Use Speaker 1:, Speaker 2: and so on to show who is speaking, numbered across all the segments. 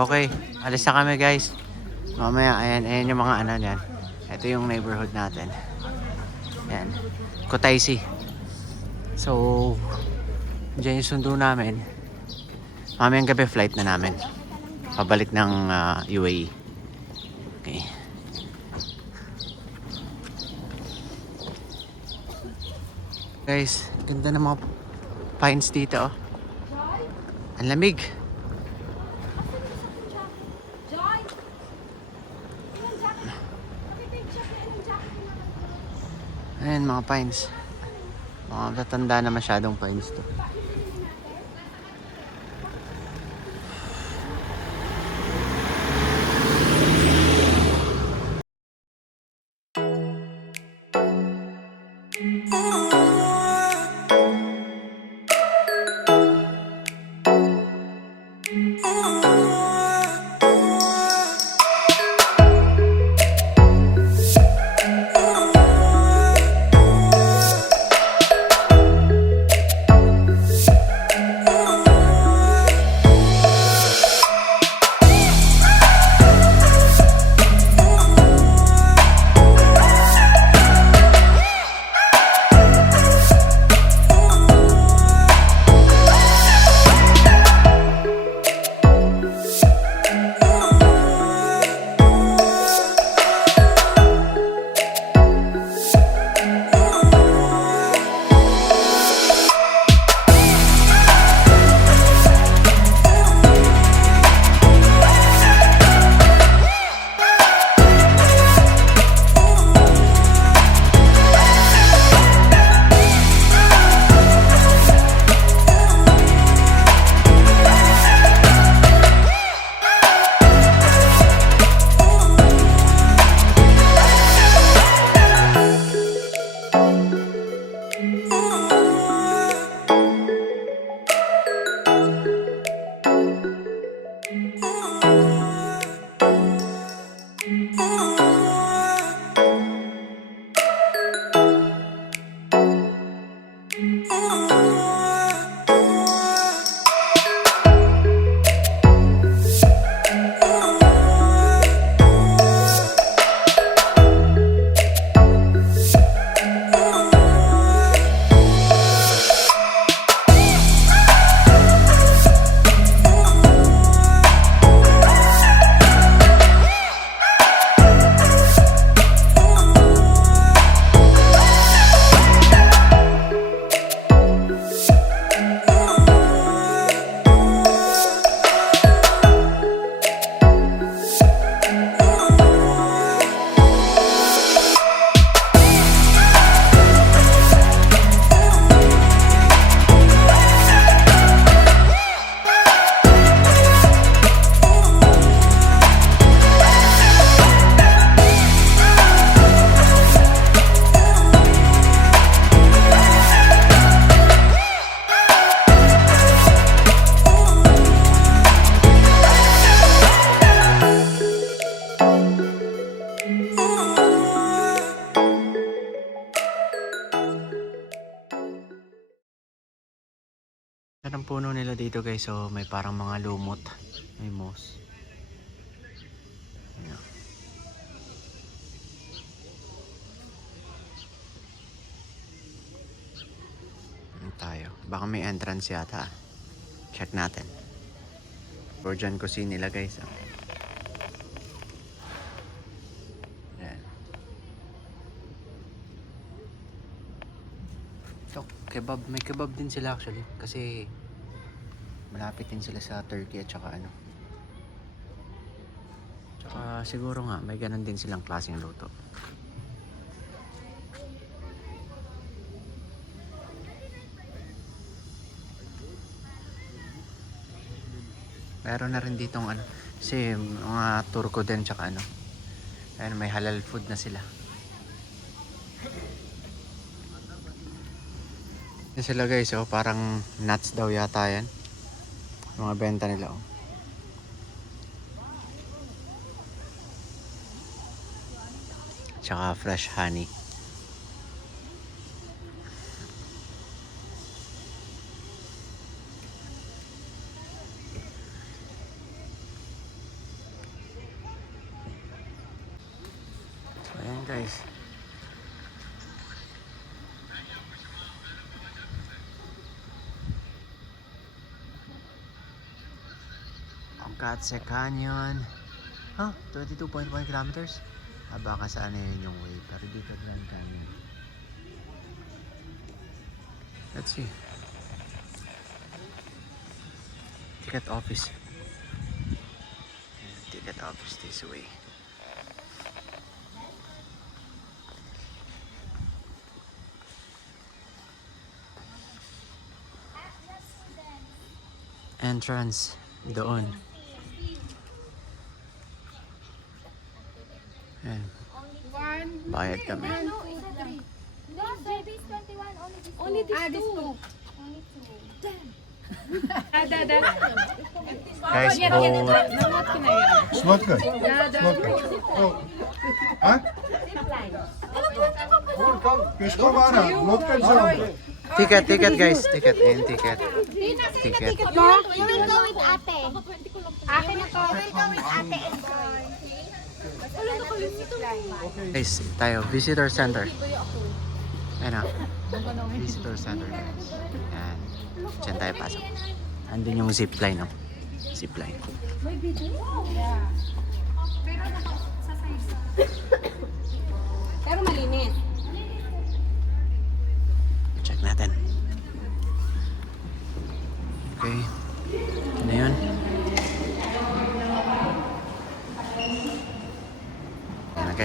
Speaker 1: Okay, alis na kami guys. Mamaya, ayan, ayan yung mga ano yan. Ito yung neighborhood natin. Ayan. Kutaisi. So, dyan yung sundo namin. Mamayang gabi flight na namin. Pabalik ng ah, UAE. Okay. Guys, ganda ng mga pines dito oh. Ang lamig.
Speaker 2: Joy! Ilang jacket? Pakipicture ka, ilang jacket na
Speaker 1: Ayan mga pines. Mga tatanda na masyadong pines to. Dito guys. So may parang mga lumot. May moss. Ayan. Ano tayo? Baka may entrance yata. Check natin. Or dyan cuisine nila guys. Ayan. So, kebab. May kebab din sila actually. Kasi malapit din sila sa Turkey at saka ano. Tsaka siguro nga may ganun din silang klaseng luto. Meron na rin ditong ano. Kasi mga Turko din tsaka ano. Ayun, may halal food na sila. Yan sila guys, oh, parang nuts daw yata yan. Mga benta nila, oh. Tsaka fresh honey. Okatse Canyon. Huh? 22.1 kilometers? Ah, baka saan na yun yung way. Pero dito Grand Canyon. Let's see. Ticket office. Ticket office this way. Entrance doon. Ayan. Bayad kami.
Speaker 2: No, it's three. No, JB is 21, only this Only this two. Only two.
Speaker 1: Guys, boat.
Speaker 3: Smoker. Smoker. Oh. А? Пешком ана, лодка взял.
Speaker 1: Ticket, ticket guys. Ticket. Ayan, ticket. Ticket.
Speaker 2: No, you will go with ate. Akin na to. You will go with ate and boy.
Speaker 1: Guys, tayo. Visitor center. Ayan o. Visitor center guys. Ayan. Diyan tayo pasok. Andun yung zipline, no? Zipline.
Speaker 2: Pero malinis.
Speaker 1: Check natin. Okay.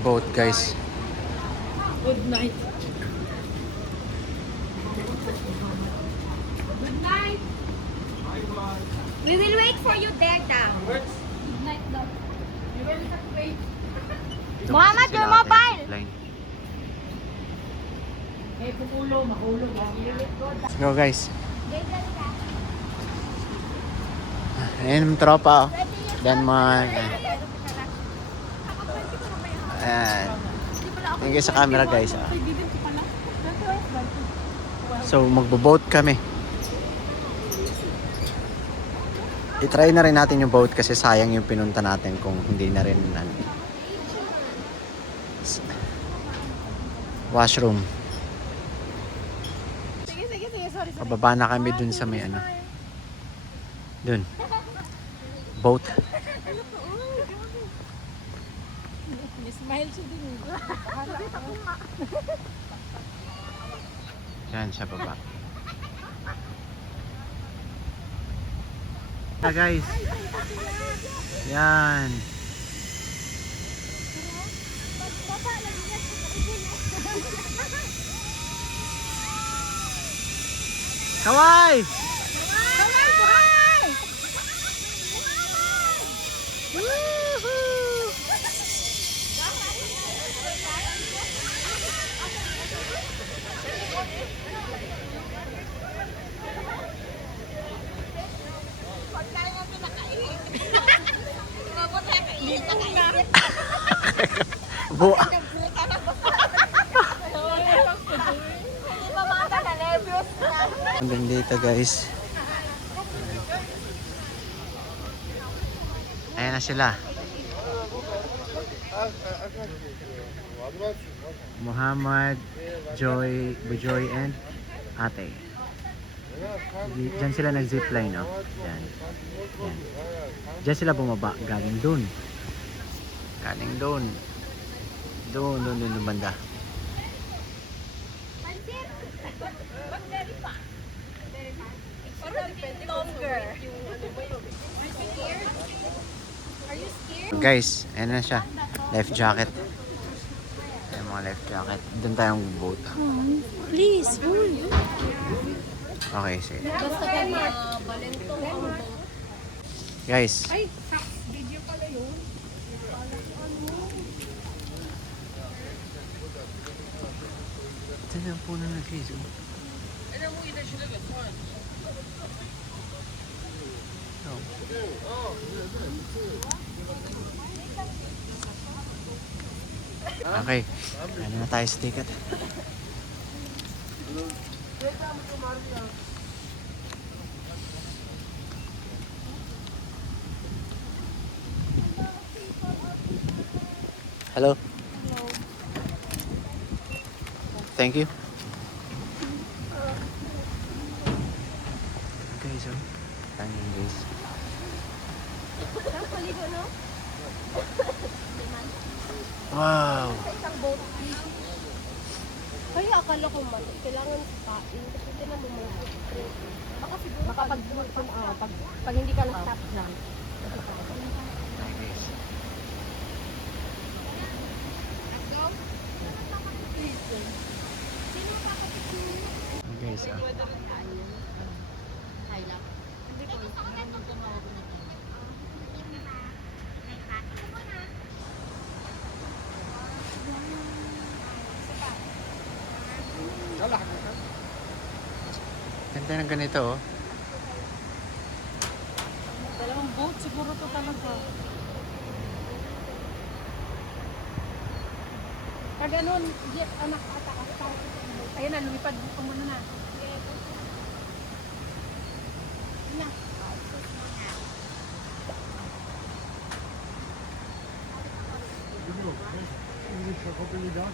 Speaker 1: Boat guys.
Speaker 4: Good night.
Speaker 2: Good night. We will wait for you there, Ta. Good night, daw. You will have to wait. Muhammad, your mobile!
Speaker 4: Eh, kung ulo, mahulog.
Speaker 1: Let's go guys. Ayan yung tropa. oh. Denmark. Ayan. Thank you sa camera guys. ah. So magbo-boat kami. I-try na rin natin yung boat kasi sayang yung pinunta natin kung hindi na rin ano. Washroom. Pababa na kami dun sa may ano. Dun. Boat.
Speaker 4: Smile siya din.
Speaker 1: Yan sa baba. Na guys. Yan. Kawai! Bu Hanggang dito guys. Ayan na sila. Muhammad, Joy, Bujoy, and Ate. Di- Diyan sila nag-zipline, no? Yan. Yan. Diyan sila bumaba, galing dun. Galing dun. Doon, doon, doon, doon banda. Guys, ayan na siya. Life jacket. Ayan mga life jacket. Doon tayong boat.
Speaker 2: Please, hold.
Speaker 1: Okay, sige. Guys,
Speaker 4: Ay, video pala yun.
Speaker 1: Ganda ng puno ng guys. Oh. Okay. Ano na tayo sa ticket? Hello. Thank you. Guys, oh. Tangin guys. Wow.
Speaker 2: Sa isang boat. Kaya akala ko man, kailangan kain. Kasi sila mo mga drink. Baka siguro Baka pag, pag, ah, pag, pag hindi ka na-stop lang.
Speaker 1: Hi guys. Okay, guys, ah. Ganda ng ganito oh.
Speaker 4: Dalawang boat siguro to talaga.
Speaker 2: Pag ano, jet, anak, ata, ata, Ayun na, lumipad ko muna na.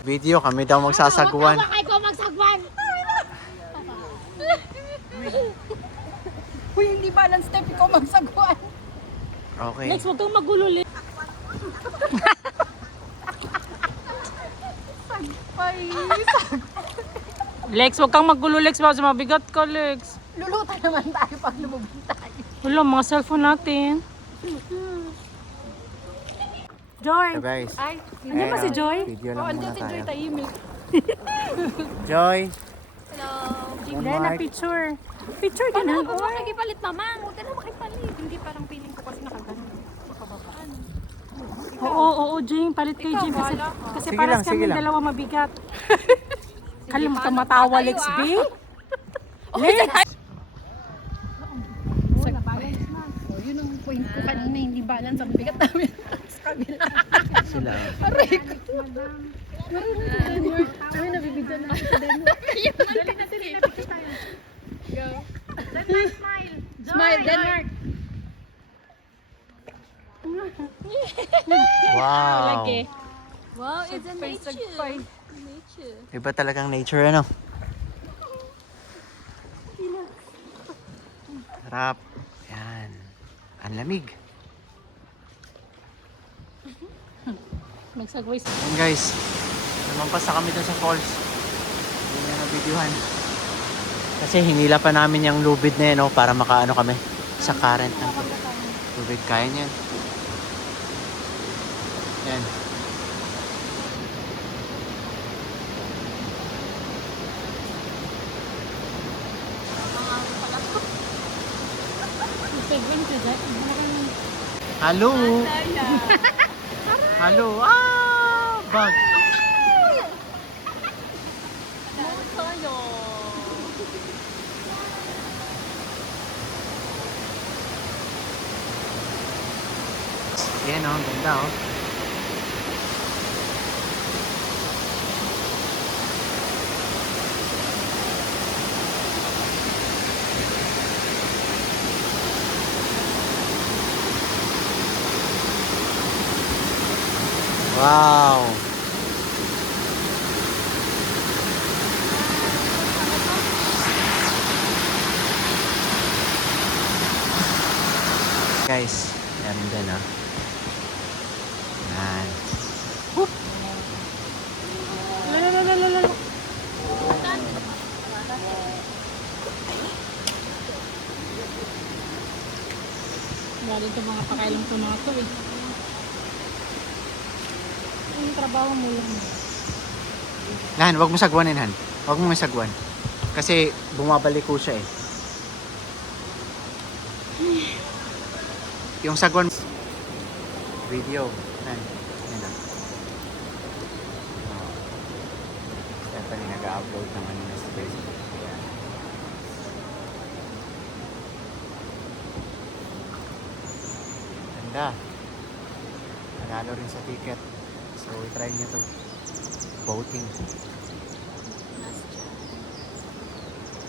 Speaker 1: Video kami daw magsasagwan.
Speaker 2: Ay ko magsagwan!
Speaker 4: Uy, hindi balance step ikaw magsagwan.
Speaker 1: Okay.
Speaker 4: Lex, huwag kang magulo, Lex.
Speaker 2: Ay,
Speaker 4: Lex, huwag kang magulo, Lex. Baka mabigat ka, Lex.
Speaker 2: lulutan naman tayo pag lumubog tayo.
Speaker 4: Wala, mga cellphone natin. Joy!
Speaker 1: So guys.
Speaker 2: Ay,
Speaker 4: Andiyan ba si Joy?
Speaker 1: Video
Speaker 2: oh,
Speaker 1: lang
Speaker 2: andun
Speaker 1: muna
Speaker 2: si Joy
Speaker 1: tayo.
Speaker 2: tahimik.
Speaker 1: Joy.
Speaker 2: Hello.
Speaker 4: Dahil na
Speaker 1: mic.
Speaker 4: picture. Picture din
Speaker 2: Ano,
Speaker 4: ha?
Speaker 2: huwag mo nakipalit naman. Huwag ka na makipalit. Hindi parang feeling ko kasi nakaganon. Makababa. Ano?
Speaker 4: Oo, oo, oo, Jing. Palit kay
Speaker 2: Ikaw,
Speaker 4: Jing. Kasi,
Speaker 2: bahala ka.
Speaker 4: kasi
Speaker 1: Sige
Speaker 4: para
Speaker 1: lang,
Speaker 4: sa
Speaker 1: sige
Speaker 4: kami
Speaker 1: lang.
Speaker 4: dalawa mabigat. Kalimutan
Speaker 2: paano
Speaker 4: matawa,
Speaker 2: tatayo,
Speaker 4: Lex
Speaker 2: ah?
Speaker 4: B. Lex!
Speaker 2: Sa balance na. Oh, yun ang point ko kanina. Hindi balance. Ang bigat namin sa kabila.
Speaker 1: Sila.
Speaker 2: Aray ko. Ay, nabibigyan na sa Denmark. Dali na sila. Go. Denmark, smile. Smile, Denmark.
Speaker 1: Wow.
Speaker 4: Lagi.
Speaker 2: Wow, it's a nature. Nature.
Speaker 1: Iba talagang nature ano. Sarap. Yan. Ang lamig.
Speaker 4: Magsagway sa...
Speaker 1: Yan guys. Lumampas na kami dun sa falls. Hindi na nabidyohan. Kasi hinila pa namin yung lubid na yan oh, para makaano kami sa current ng tubig. Kaya niyan. Yan.
Speaker 4: Segwin ka dyan.
Speaker 1: Hello! Hello! Ah! Bug! Yan oh, ganda oh. Wow! Guys, yan din ah. Yan.
Speaker 4: Lalalala. Galing to mga pakailang to eh. Trabaho mo yun.
Speaker 1: Han, wag mo sagwanin, Han. Wag mo masagwan. Kasi bumabalik ko siya eh. Yung sagwan... Video. Han. Yan ah. Oh. Yan. company nag-upload ng ano na sa Facebook. Ayan. Ganda. Nanalo rin sa ticket. So, try nyo to. Boating.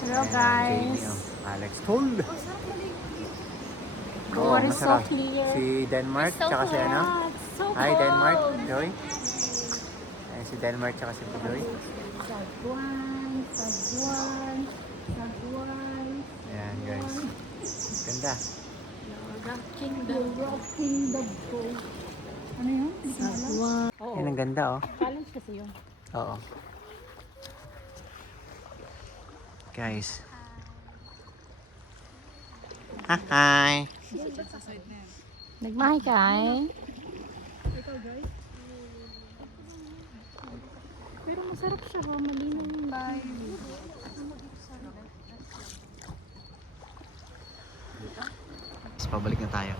Speaker 2: Hello
Speaker 1: Ayan,
Speaker 2: guys.
Speaker 1: Jamie, oh. Alex Toll.
Speaker 2: The water is so
Speaker 1: masarap.
Speaker 2: clear.
Speaker 1: Si Denmark,
Speaker 2: So
Speaker 1: tsaka si ano?
Speaker 2: So
Speaker 1: Hi. Denmark. Joy. Ayan, si Denmark, tsaka si Joy.
Speaker 2: Sagwan, sagwan, sagwan.
Speaker 1: Ayan, guys. Ganda.
Speaker 2: Rocking the rocking the boat. Ano yun? Sagwan.
Speaker 1: Yan ang ganda, oh.
Speaker 2: Challenge kasi yun.
Speaker 1: Oo. Guys. Hi!
Speaker 2: Nagmahay ka eh. Pero masarap siya ha, malinaw yung.
Speaker 1: Tapos pabalik na tayo.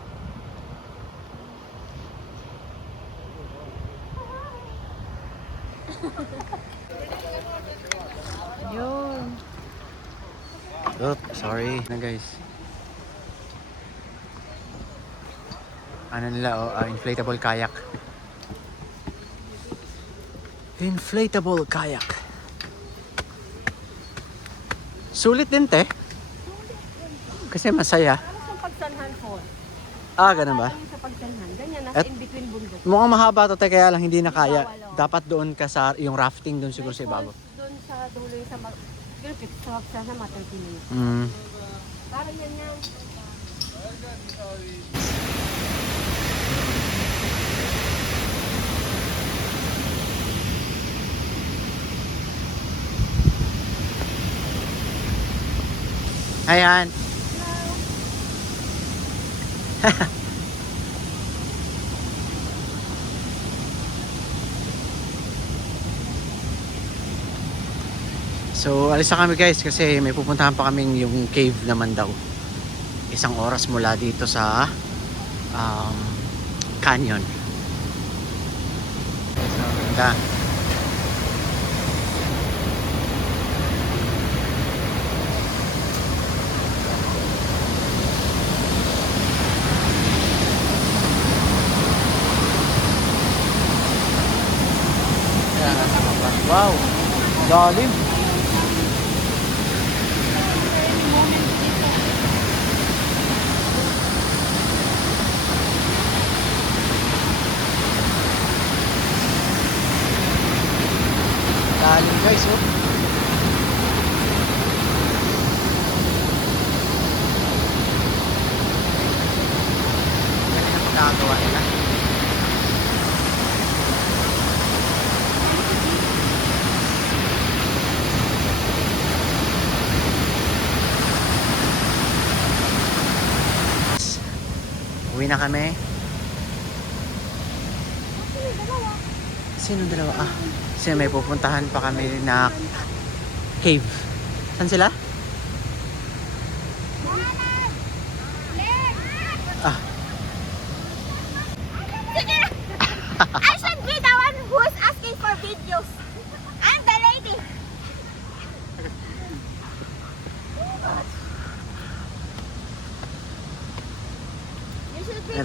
Speaker 2: Yun.
Speaker 1: Oop, sorry na guys. Ano nila oh, ah, inflatable kayak. Inflatable kayak. Sulit din te. Kasi masaya. Ah, ganun ba?
Speaker 5: Sa pagsanhan. Ganyan, nasa
Speaker 1: At-
Speaker 5: in between bundok.
Speaker 1: Mukhang mahaba to te, kaya lang hindi na kaya. Dapat doon ka sa yung rafting doon siguro sa ibabaw.
Speaker 5: Doon sa dulo yung sa mag... Gilpit, sa Waksana, mga 30 minutes.
Speaker 1: Mm.
Speaker 5: Parang yan yan.
Speaker 1: Ayan. so, alis na kami guys kasi may pupuntahan pa kaming yung cave naman daw. Isang oras mula dito sa um, canyon. Ganda. Lalim! Lalim guys, oh. Galing ang pagkakagawa nila. Na kami. Sino dalawa? Ah, kasi may pupuntahan pa kami na cave. Saan sila?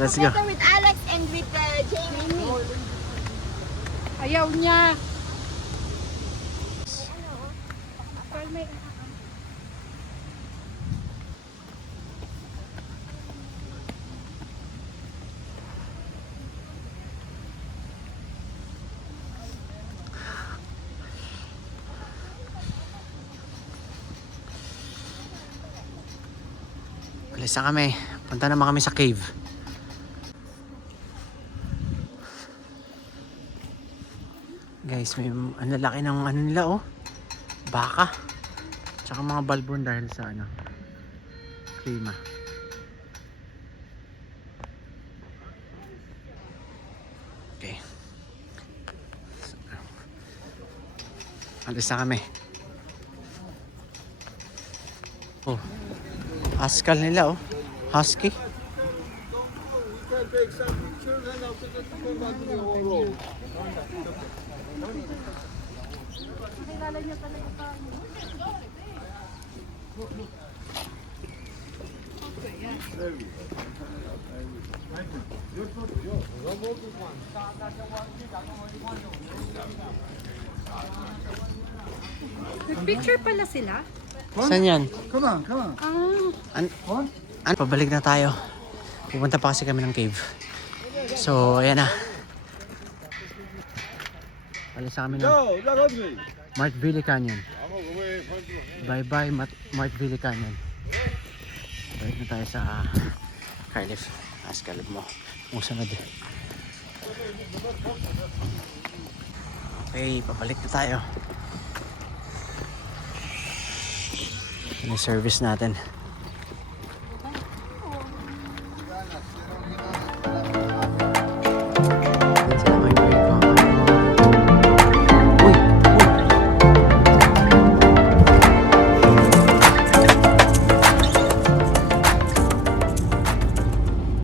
Speaker 1: Let's go.
Speaker 6: with Alex and with uh, Jamie.
Speaker 2: Ayaw niya.
Speaker 1: alis na kami. Punta naman kami sa cave. Guys, may ang lalaki ng ano nila oh. Baka. Tsaka mga balbon dahil sa ano. Klima. Okay. Alis na kami. Oh. Haskell nila oh. Husky.
Speaker 2: Akala niya talaga tayo. Picture pala sila?
Speaker 1: Saan yan?
Speaker 3: Come on, come on.
Speaker 1: An ano, pabalik na tayo. Pupunta pa kasi kami ng cave. So, ayan na. Alis na kami ng Mart Valley Canyon. Bye-bye, Mat- Mart Valley Canyon. Balik na tayo sa uh, Cardiff. Askalib mo. Kung sunod. Okay, pabalik na tayo. Yung service natin?